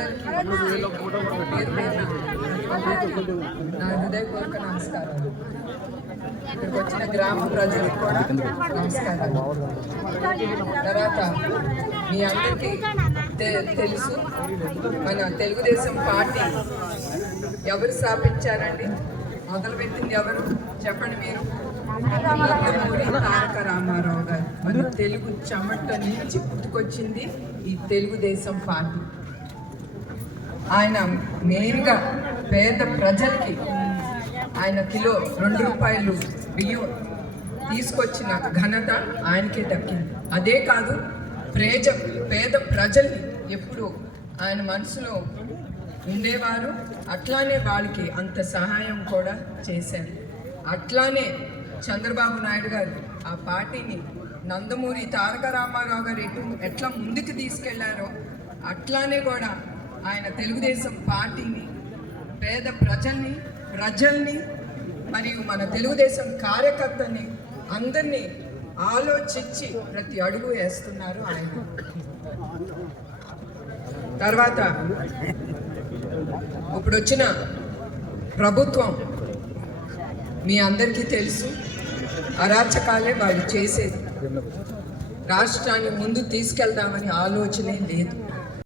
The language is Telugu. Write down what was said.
మహిళలకి పేరు పేరున నా హృదయపూర్వక నమస్కారాలు. ఇక్కడికి వచ్చిన గ్రామ ప్రజలకు కూడా నమస్కారాలు. తర్వాత మీ అందరికీ తెలుసు, మన తెలుగుదేశం పార్టీ ఎవరు స్థాపించారండి? మొదలుపెట్టింది ఎవరు చెప్పండి మీరు? నందమూరి తారక రామారావు గారు. మన తెలుగు చెమట నుంచి పుట్టుకొచ్చింది ఈ తెలుగుదేశం పార్టీ. ఆయన మెయిన్గా పేద ప్రజలకి ఆయన కిలో 2 రూపాయలు బియ్యం తీసుకొచ్చిన ఘనత ఆయనకే దక్కింది. అదే కాదు, పేద ప్రజల్ని ఎప్పుడు ఆయన మనసులో ఉండేవారు. అట్లానే వాళ్ళకి అంత సహాయం కూడా చేశారు. అట్లానే చంద్రబాబు నాయుడు గారు ఆ పార్టీని నందమూరి తారక రామారావు గారు ఎట్లా ముందుకు తీసుకెళ్లారో అట్లానే కూడా ఆయన తెలుగుదేశం పార్టీని, పేద ప్రజల్ని మరియు మన తెలుగుదేశం కార్యకర్తని అందరినీ ఆలోచించి ప్రతి అడుగు వేస్తున్నారు ఆయన. తర్వాత ఇప్పుడు వచ్చిన ప్రభుత్వం మీ అందరికీ తెలుసు, అరాచకాలే వాళ్ళు చేసేది. రాష్ట్రాన్ని ముందు తీసుకెళ్దామని ఆలోచనే లేదు.